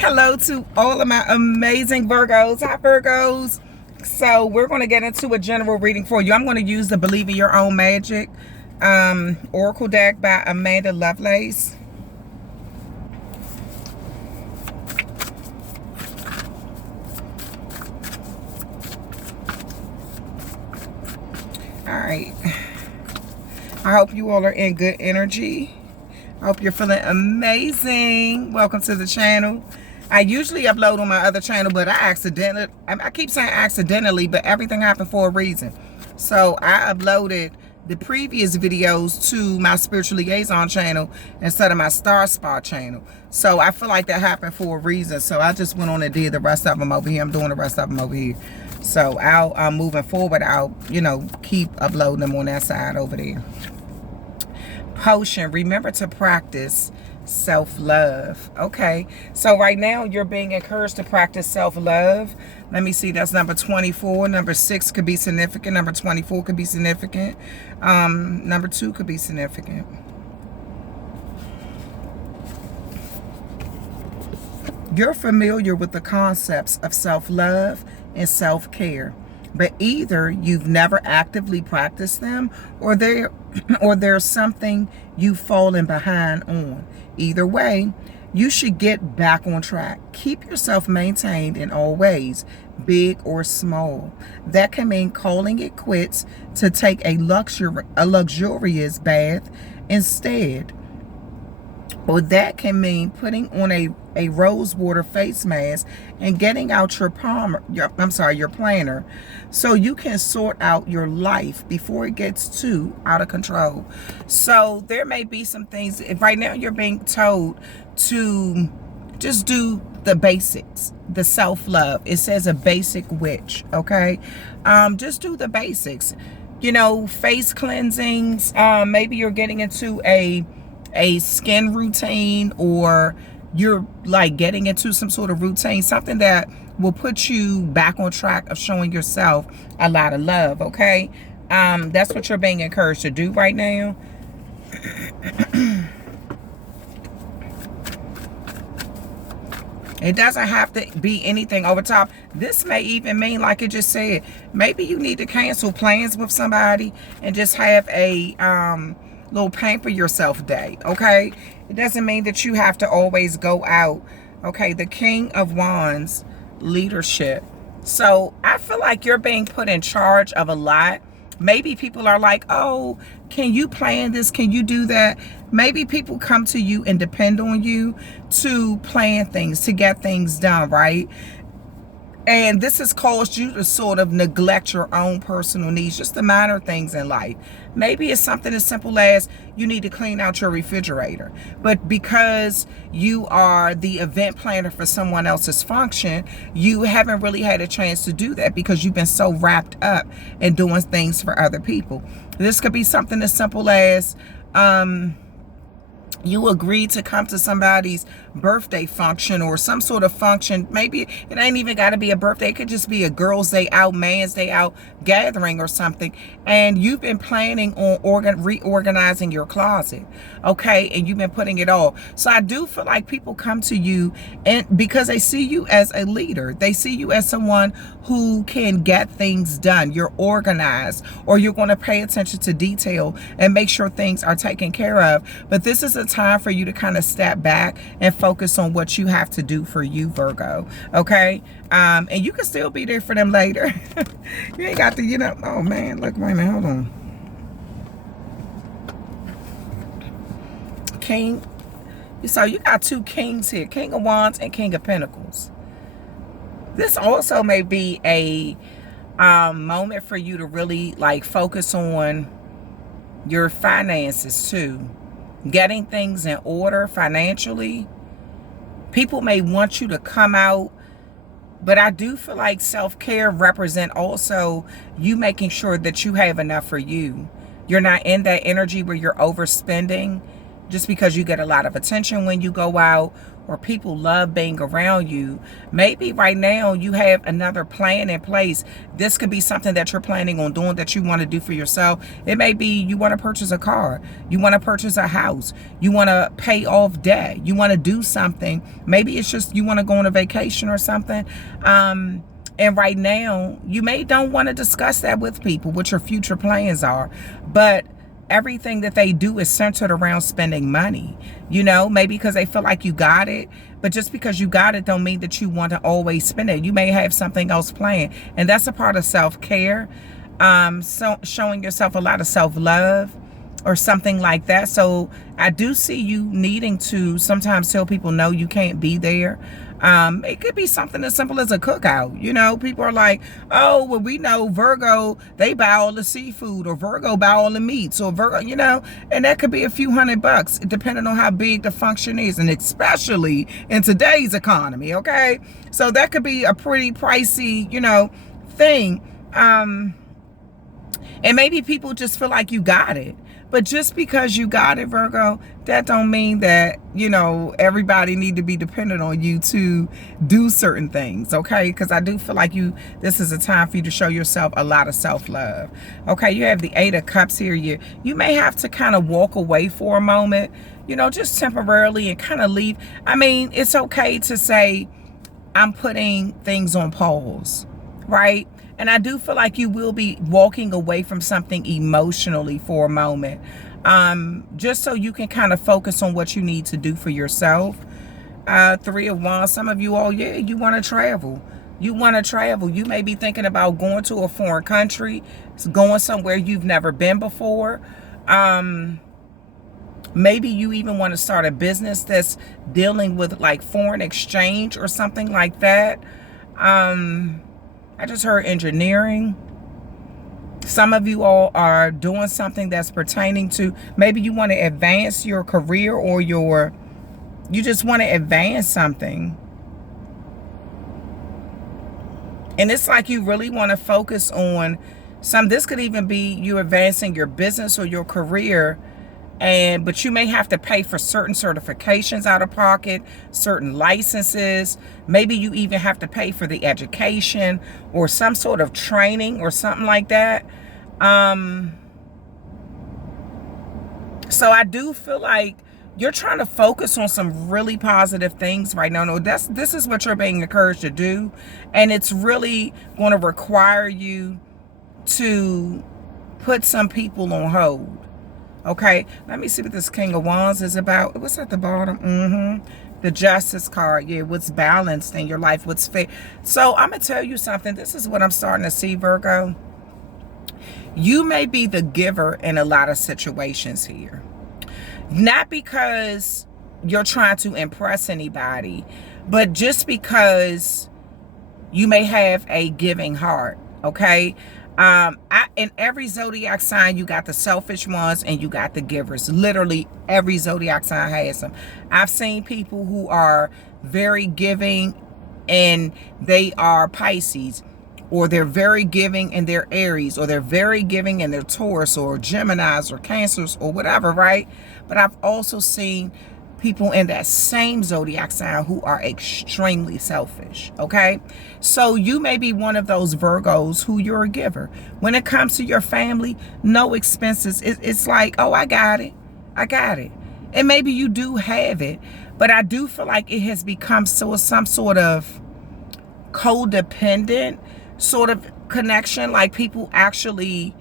Hello to all of my amazing Virgos. Hi, Virgos. So we're going to get into a general reading for you. I'm going to use the Believe in Your Own Magic Oracle deck by Amanda Lovelace. All right. I hope you all are in good energy. I hope you're feeling amazing. Welcome to the channel. I usually upload on my other channel, but I keep saying accidentally, but everything happened for a reason. So I uploaded the previous videos to my spiritual liaison channel instead of my star spot channel. So I feel like that happened for a reason. So I just went on and did the rest of them over here. I'm doing the rest of them over here. So I'll moving forward, I'll, keep uploading them on that side over there. Potion, remember to practice self-love. Okay, so right now you're being encouraged to practice self-love. Let me see, that's number 24. Number 6 could be significant. Number 24 could be significant. Number 2 could be significant. You're familiar with the concepts of self-love and self-care, but either you've never actively practiced them or there's something you've fallen behind on. Either way, you should get back on track. Keep yourself maintained in all ways, big or small. That can mean calling it quits to take a luxurious bath instead. Or that can mean putting on a rose water face mask and getting out your planner, so you can sort out your life before it gets too out of control. So there may be some things, right now you're being told to just do the basics, the self-love. It says a basic witch, okay? Just do the basics. Face cleansings, maybe you're getting into a skin routine, or you're like getting into some sort of routine, something that will put you back on track of showing yourself a lot of love. Okay, that's what you're being encouraged to do right now. It doesn't have to be anything over top. This may even mean, like it just said, maybe you need to cancel plans with somebody and just have a little pamper yourself day. Okay, it doesn't mean that you have to always go out. Okay, the King of Wands, leadership. So I feel like you're being put in charge of a lot. Maybe people are like, oh, can you plan this? Can you do that? Maybe people come to you and depend on you to plan things, to get things done, right? And this has caused you to sort of neglect your own personal needs, just the minor things in life. Maybe it's something as simple as you need to clean out your refrigerator. But because you are the event planner for someone else's function, you haven't really had a chance to do that because you've been so wrapped up in doing things for other people. This could be something as simple as you agreed to come to somebody's birthday function or some sort of function. Maybe it ain't even got to be a birthday. It could just be a girl's day out, man's day out gathering or something. And you've been planning on reorganizing your closet. Okay. And you've been putting it all. So I do feel like people come to you and because they see you as a leader, they see you as someone who can get things done. You're organized, or you're going to pay attention to detail and make sure things are taken care of. But this is a time for you to kind of step back and focus on what you have to do for you, Virgo. Okay, and you can still be there for them later. You ain't got to, oh man, look, wait a minute, hold on. King, so you got two kings here, King of Wands and King of Pentacles. This also may be a moment for you to really like focus on your finances too. Getting things in order financially. People may want you to come out, but I do feel like self-care represent also you making sure that you have enough for you. You're not in that energy where you're overspending just because you get a lot of attention when you go out, or people love being around you. Maybe right now you have another plan in place. This could be something that you're planning on doing that you want to do for yourself. It may be you want to purchase a car, you want to purchase a house, you want to pay off debt, you want to do something. Maybe it's just you want to go on a vacation or something. And right now, you don't want to discuss that with people, what your future plans are. But everything that they do is centered around spending money. Maybe because they feel like you got it. But just because you got it don't mean that you want to always spend it. You may have something else planned. And that's a part of self-care. So showing yourself a lot of self-love or something like that. So I do see you needing to sometimes tell people, no, you can't be there. It could be something as simple as a cookout. People are like, oh, well, we know Virgo, they buy all the seafood, or Virgo buy all the meats, or Virgo, and that could be a few $100 depending on how big the function is, and especially in today's economy, okay? So that could be a pretty pricey, thing. And maybe people just feel like you got it. But just because you got it, Virgo, that don't mean that, everybody need to be dependent on you to do certain things, okay? Because I do feel like this is a time for you to show yourself a lot of self-love, okay? You have the 8 of Cups here. You may have to kind of walk away for a moment, just temporarily and kind of leave. I mean, it's okay to say, I'm putting things on pause, right? And I do feel like you will be walking away from something emotionally for a moment, just so you can kind of focus on what you need to do for yourself. 3 of Wands, some of you all, you want to travel. You want to travel. You may be thinking about going to a foreign country, going somewhere you've never been before. Maybe you even want to start a business that's dealing with like foreign exchange or something like that. I just heard engineering. Some of you all are doing something that's pertaining to, maybe you want to advance your career, or you just want to advance something. And it's like you really want to focus on this could even be you advancing your business or your career. But you may have to pay for certain certifications out of pocket, certain licenses. Maybe you even have to pay for the education or some sort of training or something like that. So I do feel like you're trying to focus on some really positive things right now. No, this is what you're being encouraged to do. And it's really going to require you to put some people on hold. Okay, let me see what this King of Wands is about. What's at the bottom? The Justice card. Yeah, what's balanced in your life, what's fair. So I'm going to tell you something. This is what I'm starting to see, Virgo. You may be the giver in a lot of situations here. Not because you're trying to impress anybody, but just because you may have a giving heart, okay? In every zodiac sign, you got the selfish ones and you got the givers. Literally every zodiac sign has them. I've seen people who are very giving and they are Pisces, or they're very giving and they're Aries, or they're very giving and they're Taurus or Geminis or Cancers or whatever, right? But I've also seen people in that same zodiac sign who are extremely selfish, okay? So you may be one of those Virgos who you're a giver. When it comes to your family, no expenses. It's like, oh, I got it. I got it. And maybe you do have it, but I do feel like it has become some sort of codependent sort of connection, like people actually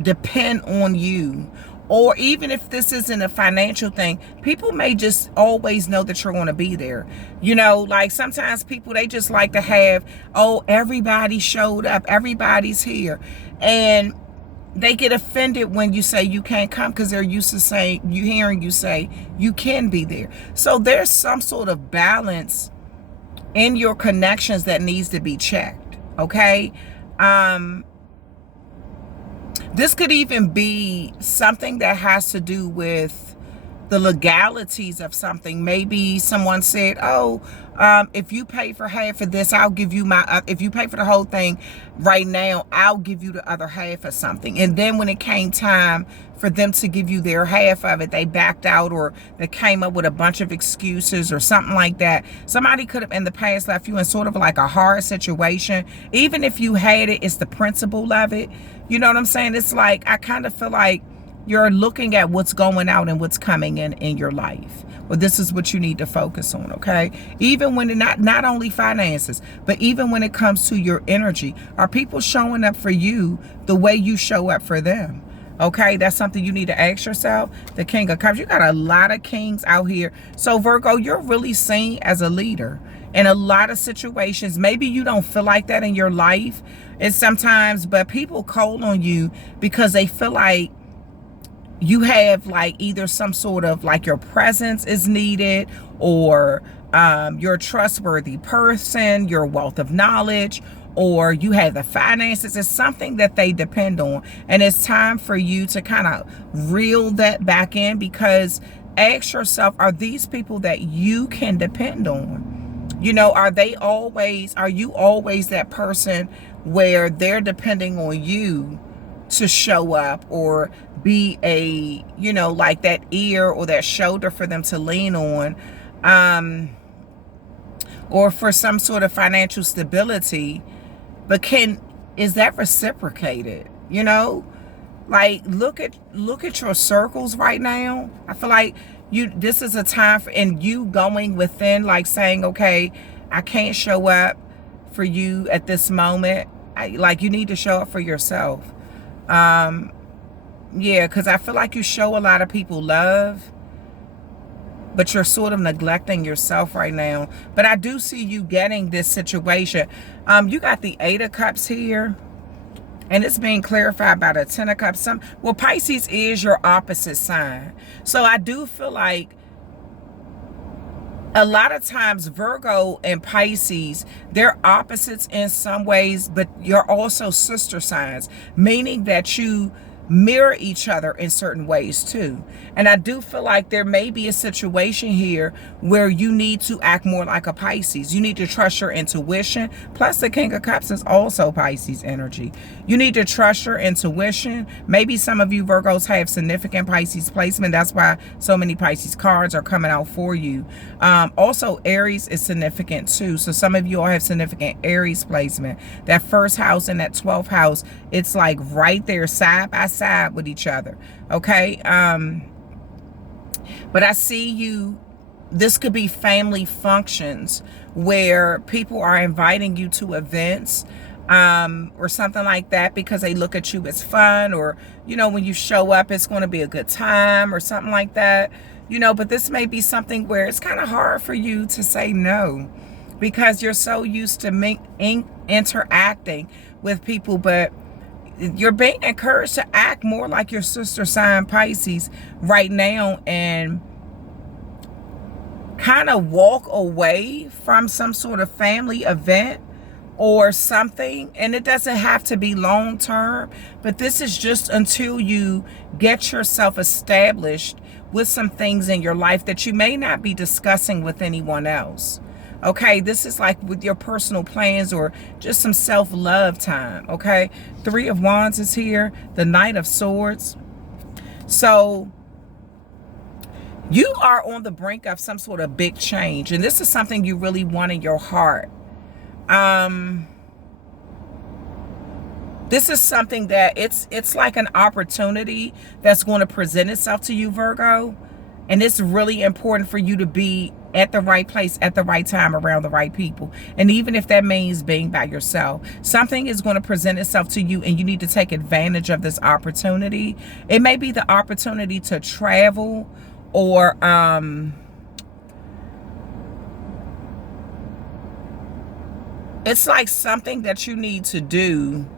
depend on you. Or even if this isn't a financial thing, people may just always know that you're going to be there. Like sometimes people, they just like to have, oh, everybody showed up, everybody's here. And they get offended when you say you can't come because they're used to hearing you say you can be there. So there's some sort of balance in your connections that needs to be checked, okay? This could even be something that has to do with the legalities of something. Maybe someone said, oh, if you pay for half of this, I'll give you my, if you pay for the whole thing right now, I'll give you the other half of something. And then when it came time for them to give you their half of it, they backed out, or they came up with a bunch of excuses or something like that. Somebody could have in the past left you in sort of like a hard situation. Even if you had it, it's the principle of it. You know what I'm saying? It's like, I kind of feel like you're looking at what's going out and what's coming in your life. Well, this is what you need to focus on, okay? Even when not only finances, but even when it comes to your energy. Are people showing up for you the way you show up for them? Okay, that's something you need to ask yourself. The King of Cups. You got a lot of kings out here. So Virgo, you're really seen as a leader in a lot of situations. Maybe you don't feel like that in your life. And sometimes, but people call on you because they feel like you have like either some sort of like your presence is needed, or you're a trustworthy person, your wealth of knowledge, or you have the finances. It's something that they depend on. And it's time for you to kind of reel that back in, because ask yourself, are these people that you can depend on? You know, are you always that person where they're depending on you to show up, or be a, you know, like that ear or that shoulder for them to lean on, or for some sort of financial stability? But is that reciprocated? You know, like look at your circles right now. I feel like this is a time for, and you going within, like saying, okay, I can't show up for you at this moment. Like you need to show up for yourself. Yeah, because I feel like you show a lot of people love, but you're sort of neglecting yourself right now. But I do see you getting this situation. You got the 8 of Cups here, and it's being clarified by the 10 of Cups. Well, Pisces is your opposite sign. So I do feel like a lot of times Virgo and Pisces, they're opposites in some ways, but you're also sister signs, meaning that you mirror each other in certain ways too. And I do feel like there may be a situation here where you need to act more like a Pisces. You need to trust your intuition. Plus the King of Cups is also Pisces energy. You need to trust your intuition. Maybe some of you Virgos have significant Pisces placement. That's why so many Pisces cards are coming out for you. Also Aries is significant too. So some of you all have significant Aries placement. That first house and that 12th house, it's like right there side by side with each other. Okay. But I see you, this could be family functions where people are inviting you to events, or something like that, because they look at you as fun, or, you know, when you show up, it's going to be a good time or something like that, you know. But this may be something where it's kind of hard for you to say no, because you're so used to interacting with people. But you're being encouraged to act more like your sister sign Pisces right now, and kind of walk away from some sort of family event or something. And it doesn't have to be long term, but this is just until you get yourself established with some things in your life that you may not be discussing with anyone else. Okay, this is like with your personal plans, or just some self-love time. Okay, 3 of Wands is here, the Knight of Swords. So you are on the brink of some sort of big change, and this is something you really want in your heart. This is something that it's like an opportunity that's going to present itself to you, Virgo, and it's really important for you to be at the right place at the right time around the right people. And even if that means being by yourself, something is going to present itself to you, and you need to take advantage of this opportunity. It may be the opportunity to travel, or it's like something that you need to do,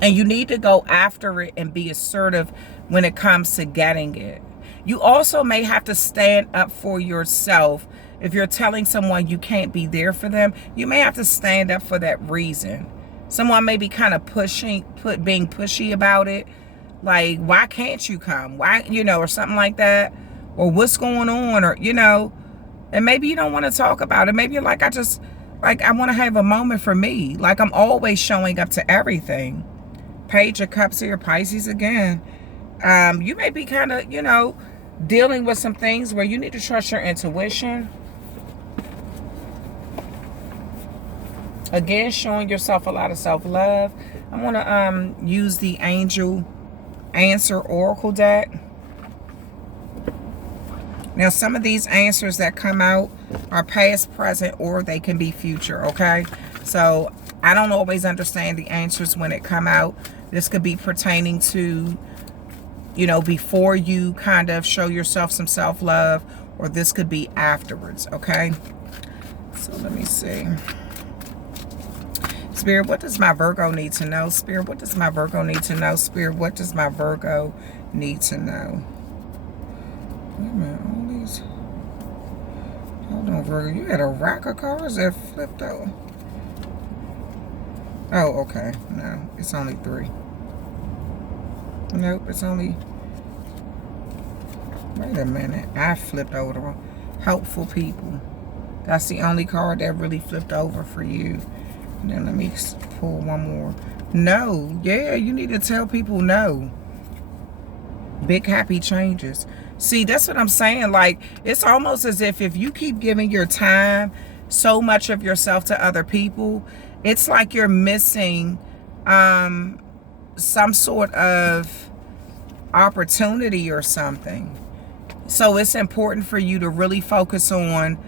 and you need to go after it and be assertive when it comes to getting it. You also may have to stand up for yourself. If you're telling someone you can't be there for them, you may have to stand up for that reason. Someone may be kind of being pushy about it. Like, why can't you come? Why, or something like that. Or what's going on? Or, and maybe you don't want to talk about it. Maybe you're like, I want to have a moment for me. Like, I'm always showing up to everything. Page of Cups here, Pisces again. You may be kind of, dealing with some things where you need to trust your intuition. Again, showing yourself a lot of self-love. I'm going to use the Angel Answer Oracle deck. Now, some of these answers that come out are past, present, or they can be future, okay? So, I don't always understand the answers when it come out. This could be pertaining to, before you kind of show yourself some self-love, or this could be afterwards, okay? So, let me see. Spirit, what does my Virgo need to know? Spirit, what does my Virgo need to know? Spirit, what does my Virgo need to know? Wait a minute, all these... Hold on, Virgo. You had a rack of cards that flipped over. Oh, okay. No, it's only 3. Nope, it's only... Wait a minute. I flipped over the wrong. Helpful people. That's the only card that really flipped over for you. And then let me pull one more. No. Yeah, you need to tell people no. Big happy changes. See, that's what I'm saying. Like, it's almost as if you keep giving your time, so much of yourself to other people, it's like you're missing some sort of opportunity or something. So it's important for you to really focus on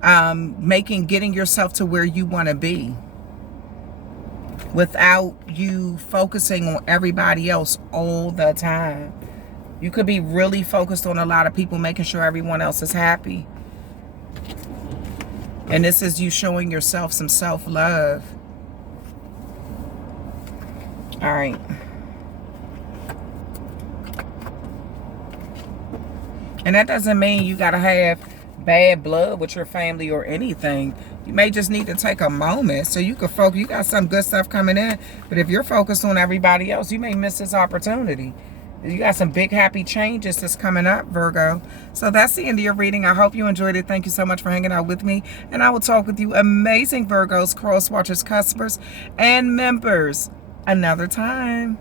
getting yourself to where you want to be, without you focusing on everybody else all the time. You could be really focused on a lot of people, making sure everyone else is happy. And this is you showing yourself some self-love. All right. And that doesn't mean you got to have bad blood with your family or anything. You may just need to take a moment so you can focus. You got some good stuff coming in. But if you're focused on everybody else, you may miss this opportunity. You got some big happy changes that's coming up, Virgo. So that's the end of your reading. I hope you enjoyed it. Thank you so much for hanging out with me. And I will talk with you amazing Virgos, cross watchers, customers, and members another time.